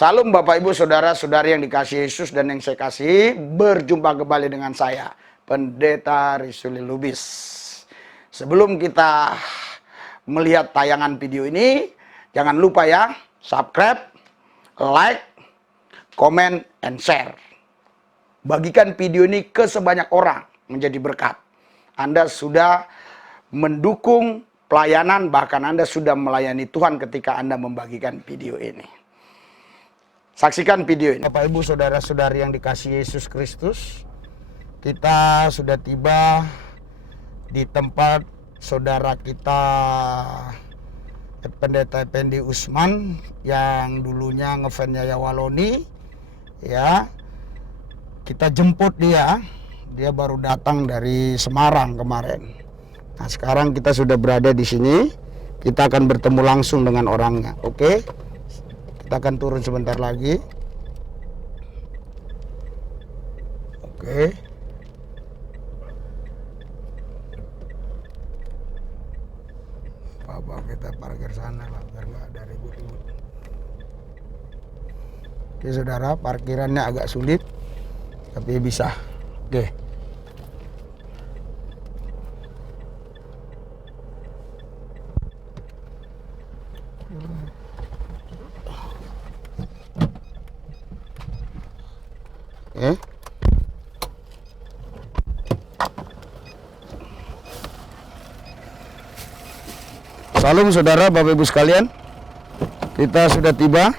Salam Bapak Ibu Saudara-saudari yang dikasihi Yesus dan yang saya kasihi. Berjumpa kembali dengan saya, Pendeta Risuli Lubis. Sebelum kita melihat tayangan video ini, jangan lupa ya, subscribe, like, comment, and share. Bagikan video ini ke sebanyak orang menjadi berkat. Anda sudah mendukung pelayanan, bahkan Anda sudah melayani Tuhan ketika Anda membagikan video ini. Saksikan video ini. Bapak Ibu Saudara-saudari yang dikasihi Yesus Kristus, kita sudah tiba di tempat saudara kita Pendeta Effendi Usman yang dulunya ngefansnya Yawaloni, ya. Kita jemput dia baru datang dari Semarang kemarin. Nah, sekarang kita sudah berada di sini, kita akan bertemu langsung dengan orangnya, oke? Kita akan turun sebentar lagi. Oke. Apa kita parkir sana lah biar nggak ada ribut-ribut. Oke saudara, parkirannya agak sulit tapi bisa. Oke. Salam saudara, Bapak Ibu sekalian. Kita sudah tiba.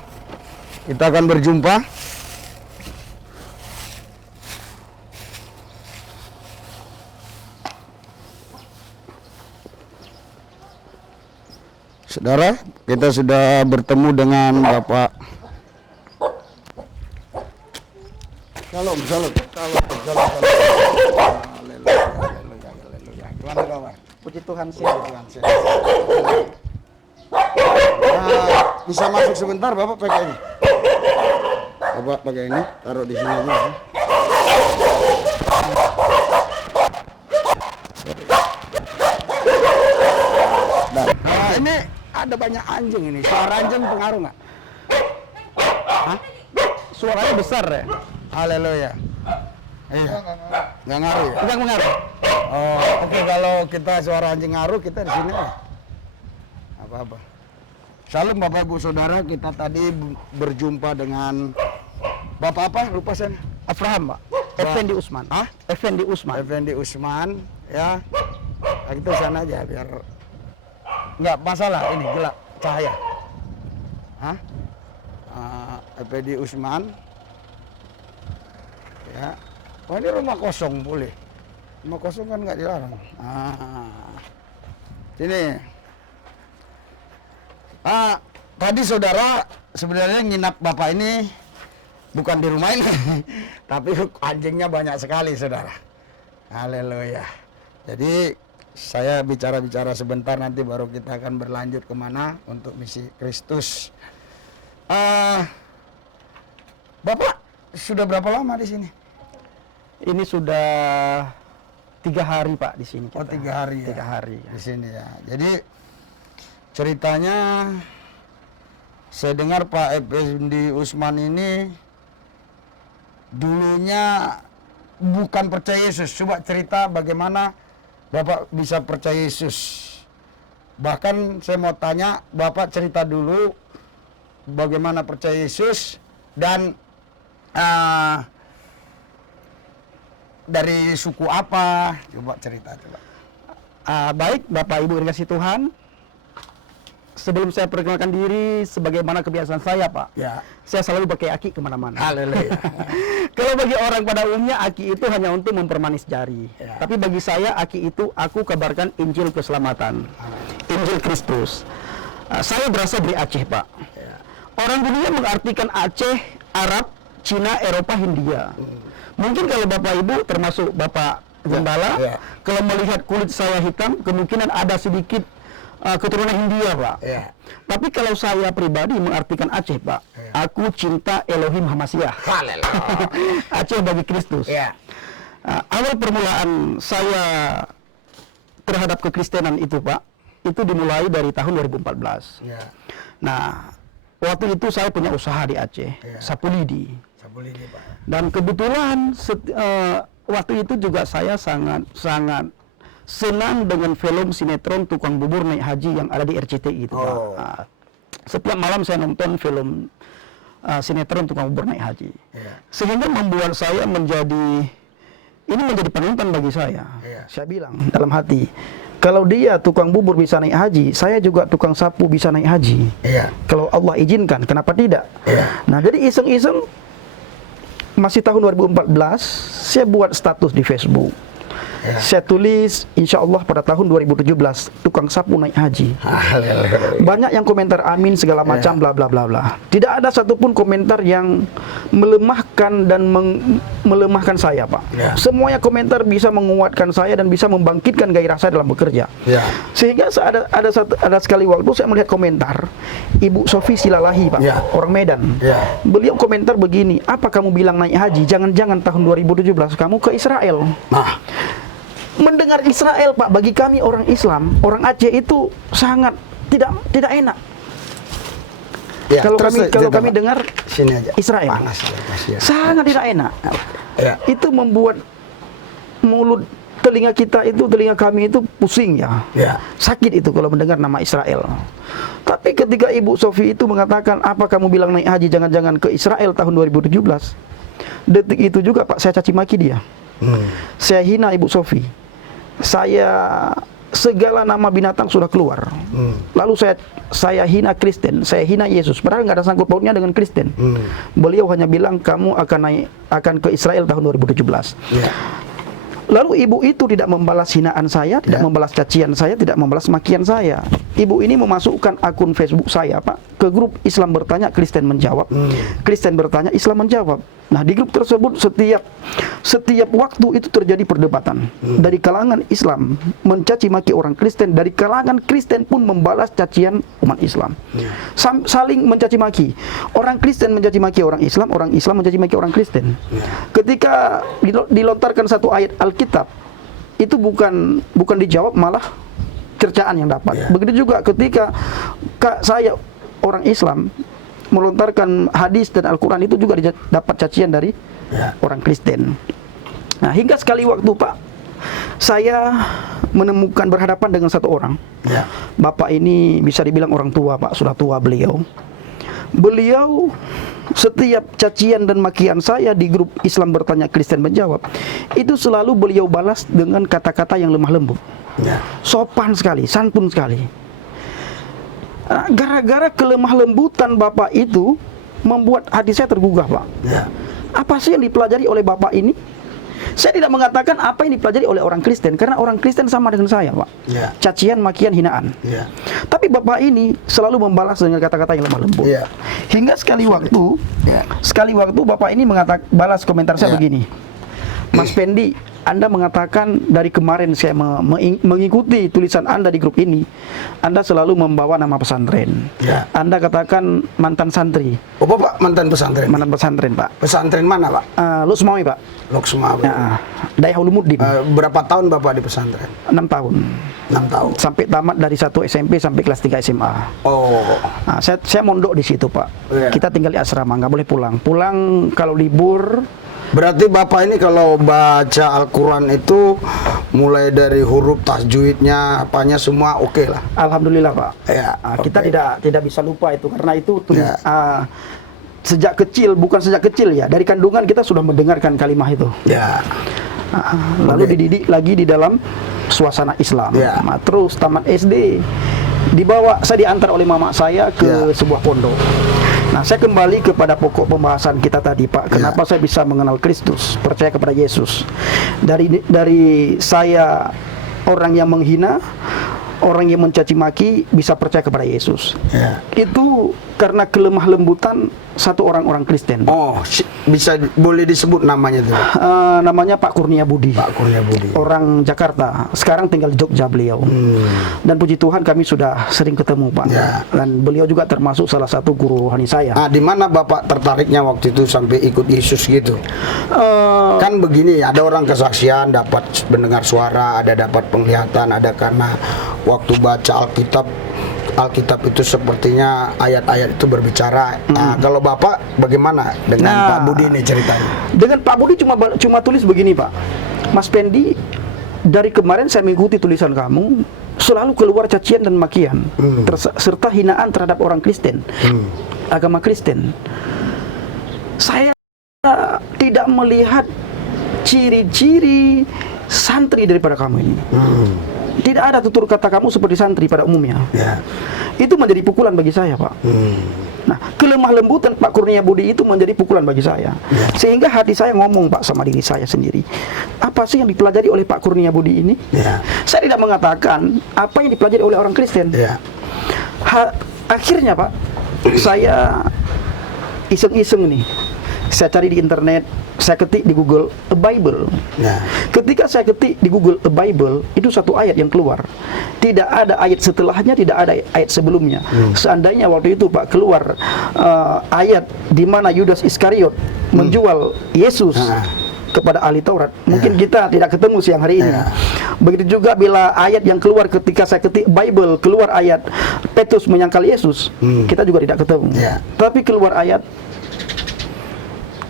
Kita akan berjumpa. Saudara, kita sudah bertemu dengan Bapak. Shalom. Gimana kabar? Puji Tuhan sih. Bisa masuk sebentar Bapak pakai ini. Bapak pakai ini, taruh di sini aja. Nah, ini ada banyak anjing ini. Suara anjing pengaruh nggak? Hah? Suaranya besar ya? Haleluya. Iya. Nggak ngaruh ya? Enggak mengaruh. Oh, oke, kalau kita suara anjing ngaruh, kita di sini ya. Apa-apa. Salam Bapak Ibu Saudara, kita tadi berjumpa dengan Bapak apa? Lupa saya. Abraham, Pak. Effendi Usman. Hah? Effendi Usman. Effendi Usman, ya. Nah, kita sana aja biar nggak masalah ini gelap cahaya. Hah? Effendi Usman. Ya. Oh, ini rumah kosong boleh. Rumah kosong kan nggak dilarang. Sini. Tadi saudara sebenarnya nginap Bapak ini bukan di rumah ini, tapi anjingnya banyak sekali saudara. Haleluya. Jadi saya bicara-bicara sebentar, nanti baru kita akan berlanjut kemana untuk misi Kristus. Bapak sudah berapa lama di sini? Ini sudah 3 hari Pak di sini. Oh, 3 hari ya? 3 hari di sini ya. Jadi ceritanya saya dengar Pak Effendi Usman ini dulunya bukan percaya Yesus. Coba cerita bagaimana Bapak bisa percaya Yesus. Bahkan saya mau tanya, Bapak cerita dulu bagaimana percaya Yesus dan dari suku apa? Coba cerita coba. Baik, Bapak Ibu dikasih Tuhan. Sebelum saya perkenalkan diri, sebagaimana kebiasaan saya, Pak. Ya. Saya selalu pakai aki kemana-mana. Haleluya. Kalau bagi orang pada umumnya, aki itu hanya untuk mempermanis jari. Ya. Tapi bagi saya, aki itu aku kabarkan Injil keselamatan. Injil Kristus. Saya berasal dari Aceh, Pak. Ya. Orang dunia mengartikan Aceh, Arab, Cina, Eropa, Hindia. Mungkin kalau Bapak Ibu, termasuk Bapak Gembala, Ya. kalau melihat kulit saya hitam, kemungkinan ada sedikit keturunan Hindia, Pak. Ya. Tapi kalau saya pribadi mengartikan Aceh, Pak, aku cinta Elohim Hamasiyah. Haleluya. Aceh bagi Kristus. Ya. Awal permulaan saya terhadap kekristenan itu, Pak, itu dimulai dari tahun 2014. Ya. Nah, waktu itu saya punya usaha di Aceh, sapu lidi. Sapu lidi, Pak. Dan kebetulan waktu itu juga saya sangat senang dengan film sinetron Tukang Bubur Naik Haji yang ada di RCTI itu, Pak. Nah, setiap malam saya nonton film sinetron Tukang Bubur Naik Haji. Sehingga membuat saya menjadi penonton bagi saya. Saya bilang dalam hati, kalau dia tukang bubur bisa naik haji, saya juga tukang sapu bisa naik haji. Kalau Allah izinkan, kenapa tidak? Nah, jadi iseng-iseng masih tahun 2014 saya buat status di Facebook. Saya tulis, insya Allah pada tahun 2017 tukang sapu naik haji. Banyak yang komentar amin segala macam bla bla bla bla. Tidak ada satupun komentar yang melemahkan dan melemahkan saya, Pak. Semuanya komentar bisa menguatkan saya dan bisa membangkitkan gairah saya dalam bekerja. Sehingga ada sekali waktu saya melihat komentar Ibu Sofi Silalahi, Pak, orang Medan. Beliau komentar begini, apa kamu bilang naik haji? Jangan-jangan tahun 2017 kamu ke Israel. Mendengar Israel, Pak, bagi kami orang Islam, orang Aceh itu sangat tidak enak. Kalau kami dengar sini aja. Israel, sangat tidak enak. Itu membuat mulut telinga kami itu pusing ya. Sakit itu kalau mendengar nama Israel. Tapi ketika Ibu Sofi itu mengatakan, apa kamu bilang naik haji jangan-jangan ke Israel tahun 2017, detik itu juga, Pak, saya caci maki dia. Saya hina Ibu Sofi. Saya segala nama binatang sudah keluar. Lalu saya hina Kristen, saya hina Yesus. Padahal nggak ada sangkut pautnya dengan Kristen. Beliau hanya bilang kamu akan ke Israel tahun 2017. Lalu ibu itu tidak membalas hinaan saya, tidak membalas cacian saya, tidak membalas makian saya. Ibu ini memasukkan akun Facebook saya, Pak, ke grup Islam Bertanya, Kristen Menjawab. Kristen Bertanya, Islam Menjawab. Nah, di grup tersebut setiap waktu itu terjadi perdebatan. Dari kalangan Islam mencaci maki orang Kristen, dari kalangan Kristen pun membalas cacian umat Islam. Saling mencaci maki. Orang Kristen mencaci maki orang Islam mencaci maki orang Kristen. Ketika dilontarkan satu ayat Alkitab, itu bukan dijawab, malah cercaan yang dapat. Begitu juga ketika saya orang Islam melontarkan hadis dan Al-Quran, itu juga dapat cacian dari orang Kristen. Nah, hingga sekali waktu, Pak, saya menemukan berhadapan dengan satu orang. Bapak ini bisa dibilang orang tua, Pak, sudah tua beliau. Beliau setiap cacian dan makian saya di grup Islam Bertanya, Kristen Menjawab, itu selalu beliau balas dengan kata-kata yang lemah lembut. Sopan sekali, santun sekali. Gara-gara kelemah lembutan Bapak itu membuat hati saya tergugah, Pak. Apa sih yang dipelajari oleh Bapak ini? Saya tidak mengatakan apa yang dipelajari oleh orang Kristen, karena orang Kristen sama dengan saya, Pak. Cacian, makian, hinaan. Tapi Bapak ini selalu membalas dengan kata-kata yang lemah lembut. Hingga sekali waktu Bapak ini balas komentar saya begini. Mas Pendi, Anda mengatakan dari kemarin saya mengikuti tulisan Anda di grup ini, Anda selalu membawa nama pesantren. Anda katakan mantan santri. Oh, Bapak mantan pesantren? Mantan pesantren, Pak. Pesantren mana, Pak? Luxmawi, Pak. Luxmawi. Daya Ulumuddin. Berapa tahun Bapak di pesantren? 6 tahun. 6 tahun. Sampai tamat dari 1 SMP sampai kelas 3 SMA. Nah, saya mondok di situ, Pak. Kita tinggal di asrama, nggak boleh pulang. Pulang kalau libur. Berarti Bapak ini kalau baca Al-Quran itu mulai dari huruf tajwidnya, apanya semua oke lah. Alhamdulillah, Pak. Kita tidak bisa lupa itu, karena itu sejak kecil, bukan sejak kecil ya, dari kandungan kita sudah mendengarkan kalimah itu. Lalu dididik lagi di dalam suasana Islam. Nah, terus tamat SD, saya diantar oleh mama saya ke sebuah pondok. Nah, saya kembali kepada pokok pembahasan kita tadi, Pak. Kenapa saya bisa mengenal Kristus, percaya kepada Yesus? Dari saya orang yang menghina, orang yang mencaci maki, bisa percaya kepada Yesus. Itu karena kelemah lembutan satu orang Kristen. Boleh disebut namanya itu? Namanya Pak Kurnia Budi. Pak Kurnia Budi. Orang Jakarta. Sekarang tinggal di Jogja beliau. Dan puji Tuhan kami sudah sering ketemu, Pak. Dan beliau juga termasuk salah satu guru rohani saya. Di mana Bapak tertariknya waktu itu sampai ikut Yesus gitu? Kan begini, ada orang kesaksian dapat mendengar suara, ada dapat penglihatan, ada karena waktu baca Alkitab Alkitab itu sepertinya ayat-ayat itu berbicara. Nah, kalau Bapak bagaimana dengan Pak Budi ini ceritanya? Dengan Pak Budi cuma tulis begini, Pak. Mas Pendi, dari kemarin saya mengikuti tulisan kamu, selalu keluar cacian dan makian, serta hinaan terhadap orang Kristen, agama Kristen. Saya tidak melihat ciri-ciri santri daripada kamu ini. Tidak ada tutur kata kamu seperti santri pada umumnya. Itu menjadi pukulan bagi saya, Pak. Nah, kelemah lembutan Pak Kurnia Budi itu menjadi pukulan bagi saya. Sehingga hati saya ngomong, Pak, sama diri saya sendiri. Apa sih yang dipelajari oleh Pak Kurnia Budi ini? Saya tidak mengatakan apa yang dipelajari oleh orang Kristen. Akhirnya, Pak, saya iseng-iseng nih. Saya cari di internet, saya ketik di Google a Bible. Ketika saya ketik di Google a Bible, itu satu ayat yang keluar. Tidak ada ayat setelahnya, tidak ada ayat sebelumnya. Seandainya waktu itu, Pak, keluar ayat di mana Yudas Iskariot menjual Yesus kepada ahli Taurat, mungkin kita tidak ketemu siang hari ini. Begitu juga bila ayat yang keluar ketika saya ketik Bible, keluar ayat Petrus menyangkal Yesus, kita juga tidak ketemu. Tapi keluar ayat,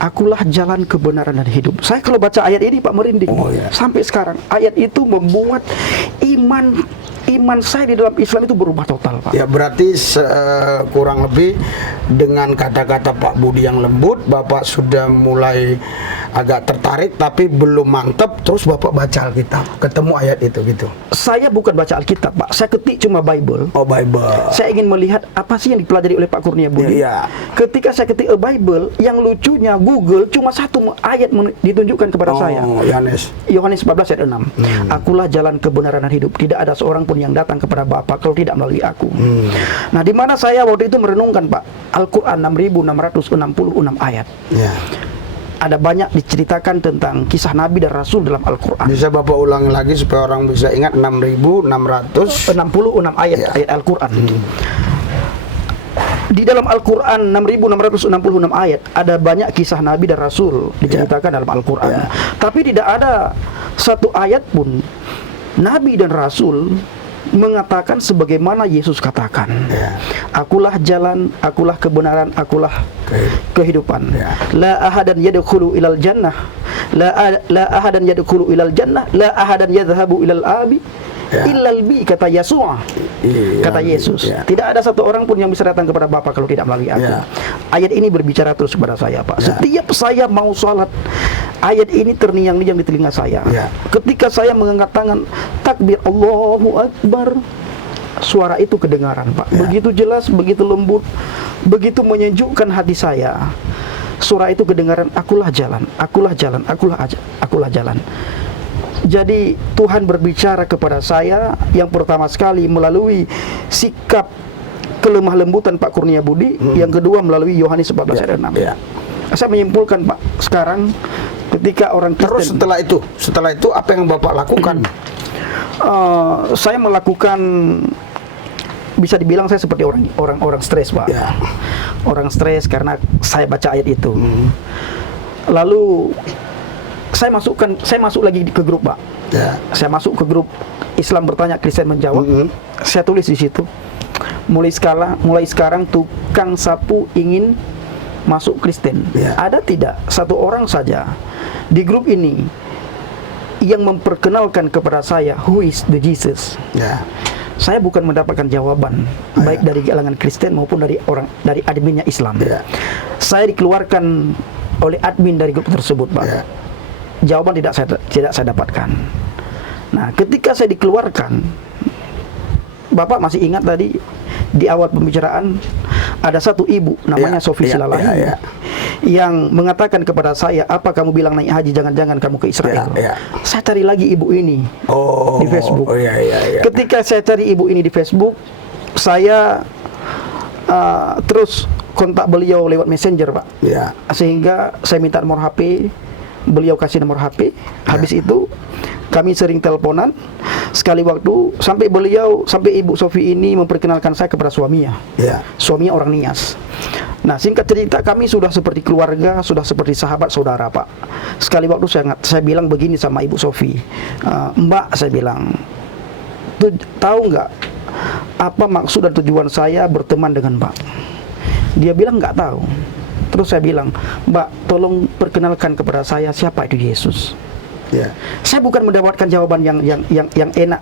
akulah jalan kebenaran dan hidup. Saya kalau baca ayat ini, Pak, merinding. Sampai sekarang ayat itu membuat iman saya di dalam Islam itu berubah total, Pak. Ya, berarti kurang lebih dengan kata-kata Pak Budi yang lembut, Bapak sudah mulai agak tertarik tapi belum mantap, terus Bapak baca Alkitab, ketemu ayat itu gitu. Saya bukan baca Alkitab, Pak. Saya ketik cuma Bible. Oh, Bible. Saya ingin melihat apa sih yang dipelajari oleh Pak Kurnia Budi. Ketika saya ketik a Bible, yang lucunya Google cuma satu ayat ditunjukkan kepada saya. Yohanes 14 ayat 6. Akulah jalan kebenaran dan hidup. Tidak ada seorang pun yang datang kepada Bapa kalau tidak melalui aku. Nah, di mana saya waktu itu merenungkan, Pak, Al-Quran 6.666 ayat. Ada banyak diceritakan tentang kisah Nabi dan Rasul dalam Al-Quran. Bisa Bapak ulangi lagi supaya orang bisa ingat 6.666 ayat Al-Quran. Di dalam Al-Quran 6.666 ayat ada banyak kisah Nabi dan Rasul diceritakan dalam Al-Quran. Tapi tidak ada satu ayat pun Nabi dan Rasul mengatakan sebagaimana Yesus katakan. Akulah jalan, akulah kebenaran, akulah kehidupan. La ahadan yadkhulu ilal jannah, la ahadan yadkhulu ilal jannah, la ahadan yadhhabu ilal abi illal bi, kata Yesua. Kata Yesus, tidak ada satu orang pun yang bisa datang kepada Bapa kalau tidak melalui aku. Ayat ini berbicara terus kepada saya, Pak. Setiap saya mau sholat, ayat ini terngiang-ngiang di telinga saya. Ketika saya mengangkat tangan, takbir Allahu Akbar, suara itu kedengaran, Pak. Begitu jelas, begitu lembut, begitu menyejukkan hati saya. Suara itu kedengaran, akulah jalan, akulah jalan, akulah jalan. Jadi Tuhan berbicara kepada saya yang pertama sekali melalui sikap kelemah lembutan Pak Kurnia Budi, yang kedua melalui Yohanes 14 ayat 6. Saya menyimpulkan, Pak, sekarang ketika orang Kristen, terus setelah itu apa yang Bapak lakukan? Saya melakukan, bisa dibilang saya seperti orang stres, Pak. Orang stres karena saya baca ayat itu. Lalu saya masuk lagi ke grup, Pak. Saya masuk ke grup Islam bertanya, Kristen menjawab. Saya tulis di situ, mulai sekarang tukang sapu ingin masuk Kristen. Ada tidak satu orang saja di grup ini yang memperkenalkan kepada saya who is the Jesus? Saya bukan mendapatkan jawaban baik dari kalangan Kristen maupun dari adminnya Islam. Saya dikeluarkan oleh admin dari grup tersebut, Pak. Jawaban tidak saya dapatkan. Nah, ketika saya dikeluarkan, Bapak masih ingat tadi di awal pembicaraan ada satu ibu namanya Sofi Silalahi yang mengatakan kepada saya, apa kamu bilang naik haji, jangan-jangan kamu ke Israel. Saya cari lagi ibu ini di Facebook. Ketika saya cari ibu ini di Facebook, saya terus kontak beliau lewat Messenger, Pak. Sehingga saya minta nomor HP, beliau kasih nomor HP. Habis itu kami sering teleponan. Sekali waktu sampai ibu Sofi ini memperkenalkan saya kepada suaminya. Suaminya orang Nias. Nah, singkat cerita, kami sudah seperti keluarga, sudah seperti sahabat saudara, Pak. Sekali waktu saya bilang begini sama ibu Sofi, Mbak, saya bilang, tahu nggak apa maksud dan tujuan saya berteman dengan Mbak? Dia bilang nggak tahu. Terus saya bilang, Mbak, tolong perkenalkan kepada saya siapa itu Yesus. Ya. Saya bukan mendapatkan jawaban yang enak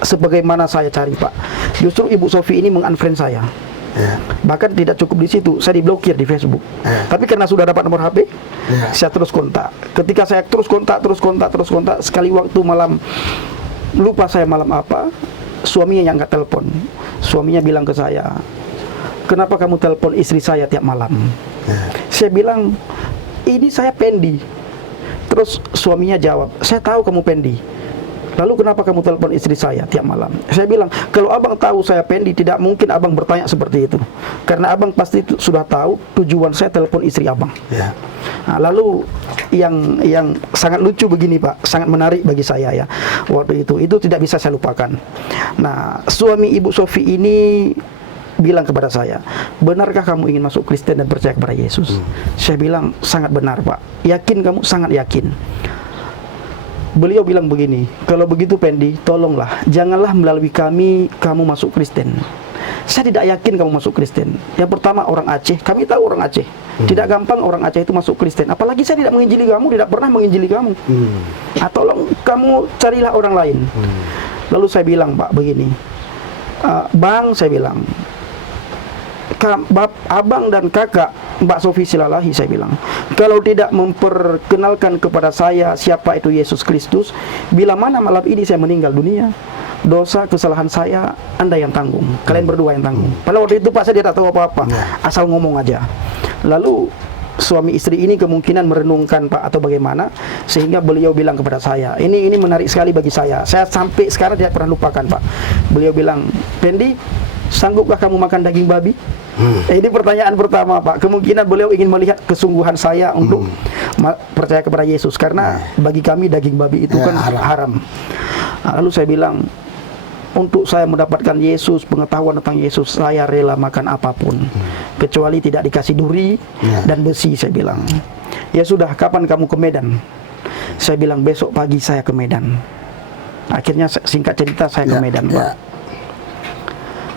sebagaimana saya cari, Pak. Justru Ibu Sofi ini mengunfriend saya. Ya. Bahkan tidak cukup di situ, saya diblokir di Facebook. Ya. Tapi karena sudah dapat nomor HP, ya, saya terus kontak. Ketika saya terus kontak, sekali waktu malam, lupa saya malam apa, suaminya yang nggak telepon. Suaminya bilang ke saya, kenapa kamu telepon istri saya tiap malam? Saya bilang, ini saya Pendi. Terus suaminya jawab, saya tahu kamu Pendi. Lalu kenapa kamu telepon istri saya tiap malam? Saya bilang, kalau abang tahu saya Pendi, tidak mungkin abang bertanya seperti itu. Karena abang pasti sudah tahu tujuan saya telepon istri abang. Ya. Nah, lalu yang sangat lucu begini, Pak, sangat menarik bagi saya ya. Waktu itu tidak bisa saya lupakan. Nah, suami Ibu Sofi ini bilang kepada saya, benarkah kamu ingin masuk Kristen dan percaya kepada Yesus? Saya bilang, sangat benar, Pak. Yakin kamu? Sangat yakin. Beliau bilang begini, kalau begitu Pendi, tolonglah, janganlah melalui kami kamu masuk Kristen. Saya tidak yakin kamu masuk Kristen. Yang pertama, orang Aceh, kami tahu orang Aceh. Tidak gampang orang Aceh itu masuk Kristen. Apalagi saya tidak menginjili kamu, tidak pernah menginjili kamu. Nah, tolong kamu carilah orang lain. Lalu saya bilang, Pak, begini, Bang, saya bilang, abang dan kakak Mbak Sofi Silalahi, saya bilang, kalau tidak memperkenalkan kepada saya siapa itu Yesus Kristus, bila mana malam ini saya meninggal dunia, dosa kesalahan saya Anda yang tanggung, kalian berdua yang tanggung. Pada waktu itu Pak, saya tidak tahu apa-apa, asal ngomong aja. Lalu suami istri ini kemungkinan merenungkan, Pak, atau bagaimana, sehingga beliau bilang kepada saya, ini menarik sekali bagi saya sampai sekarang tidak pernah lupakan, Pak. Beliau bilang, Pendi, sanggupkah kamu makan daging babi? Ini pertanyaan pertama, Pak. Kemungkinan beliau ingin melihat kesungguhan saya untuk percaya kepada Yesus, karena bagi kami daging babi itu kan haram. Nah, lalu saya bilang, untuk saya mendapatkan Yesus, pengetahuan tentang Yesus, saya rela makan apapun, kecuali tidak dikasih duri dan besi. Saya bilang, ya sudah, kapan kamu ke Medan? Saya bilang, besok pagi saya ke Medan. Akhirnya singkat cerita saya ke Medan, Pak.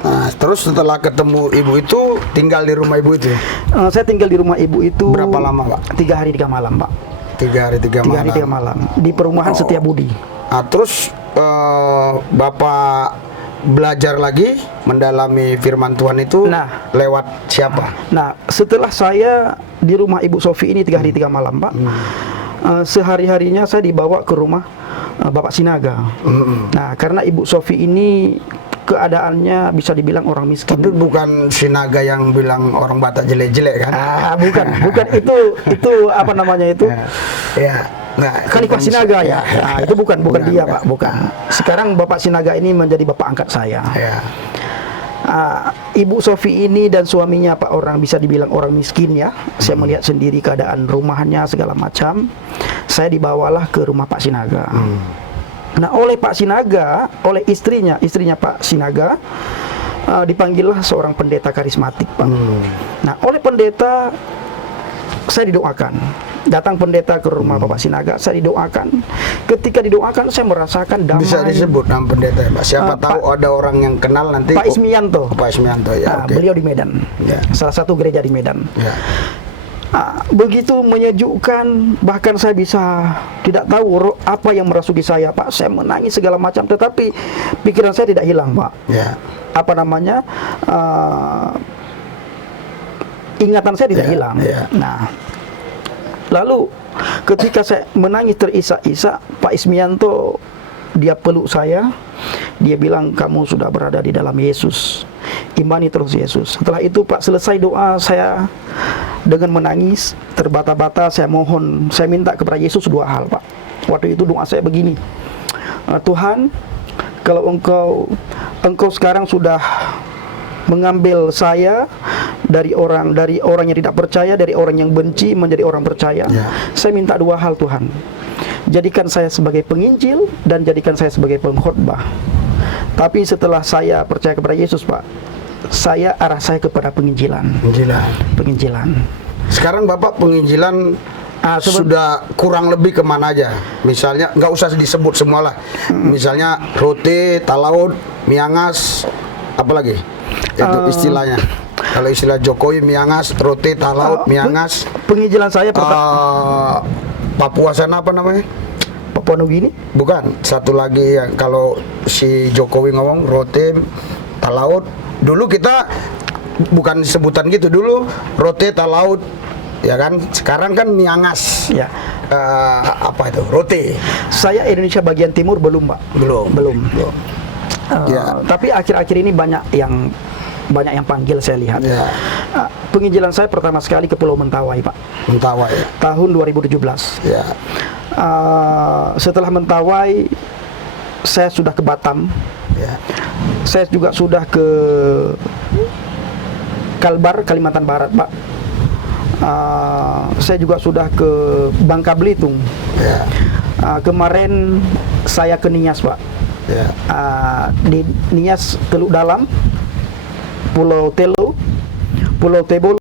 Nah, terus setelah ketemu ibu itu, tinggal di rumah ibu itu? Saya tinggal di rumah ibu itu. Berapa lama, Pak? 3 hari 3 malam, Pak. 3 hari 3 malam? 3 hari 3 malam, di perumahan Setiabudi. Nah, terus Bapak belajar lagi mendalami firman Tuhan itu lewat siapa? Nah, setelah saya di rumah Ibu Sofi ini 3 hari 3 malam, Pak, sehari-harinya saya dibawa ke rumah Bapak Sinaga. Nah, karena Ibu Sofi ini keadaannya bisa dibilang orang miskin. Tapi bukan Sinaga yang bilang orang Batak jelek-jelek kan? Bukan itu apa namanya itu? Ya. Nah, Khalifah Sinaga ya. Nah, itu bukan dia, Pak, bukan. Sekarang Bapak Sinaga ini menjadi bapak angkat saya. Ya. Ibu Sofi ini dan suaminya, Pak, orang bisa dibilang orang miskin ya. Saya melihat sendiri keadaan rumahnya segala macam. Saya dibawalah ke rumah Pak Sinaga. Nah, oleh Pak Sinaga, oleh istrinya Pak Sinaga, dipanggillah seorang pendeta karismatik, Pak. Nah, oleh pendeta saya didoakan. Datang pendeta ke rumah Bapak Sinaga, saya didoakan. Ketika didoakan, saya merasakan damai. Bisa disebut nama pendeta ya, Pak? Siapa tahu ada orang yang kenal nanti. Pak Ismianto. Pak Ismianto ya. Beliau di Medan, salah satu gereja di Medan. Begitu menyejukkan, bahkan saya bisa tidak tahu apa yang merasuki saya, Pak. Saya menangis segala macam, tetapi pikiran saya tidak hilang, Pak. Apa namanya, ingatan saya tidak hilang. Nah, lalu ketika saya menangis terisak-isak, Pak Ismianto, dia peluk saya, dia bilang, kamu sudah berada di dalam Yesus, imani terus Yesus. Setelah itu, Pak, selesai doa saya dengan menangis terbata-bata, saya minta kepada Yesus 2 hal, Pak. Waktu itu doa saya begini, Tuhan, kalau engkau sekarang sudah mengambil saya dari orang yang tidak percaya, dari orang yang benci menjadi orang percaya, saya minta 2 hal, Tuhan. Jadikan saya sebagai penginjil dan jadikan saya sebagai pengkhotbah. Tapi setelah saya percaya kepada Yesus, Pak, arah saya kepada penginjilan. Penginjilan. Sekarang Bapak penginjilan sudah kurang lebih kemana aja? Misalnya nggak usah disebut semua lah. Misalnya Rote, Talaut, Miangas, apa lagi? Itu istilahnya. Kalau istilah Jokowi, Miangas, Rote, Talaut, Miangas. Penginjilan saya Papua sana apa namanya? Papua Nugini? Bukan. Satu lagi yang kalau si Jokowi ngomong Rote, Talaut. Dulu kita bukan sebutan gitu, dulu Rote, Talaut, ya kan. Sekarang kan Miangas. Ya. Apa itu? Rote. Saya Indonesia bagian timur belum, Pak. Belum. Ya. Tapi akhir-akhir ini banyak yang panggil, saya lihat. Ya. Penginjilan saya pertama sekali ke Pulau Mentawai, Pak. Mentawai. Tahun 2017. Ya. Setelah Mentawai, saya sudah ke Batam. Ya. Saya juga sudah ke Kalbar, Kalimantan Barat, Pak. Saya juga sudah ke Bangka Belitung. Ya. Kemarin saya ke Nias, Pak. Ya. Di Nias, Teluk Dalam, Pulau Telo, Pulau Tebol,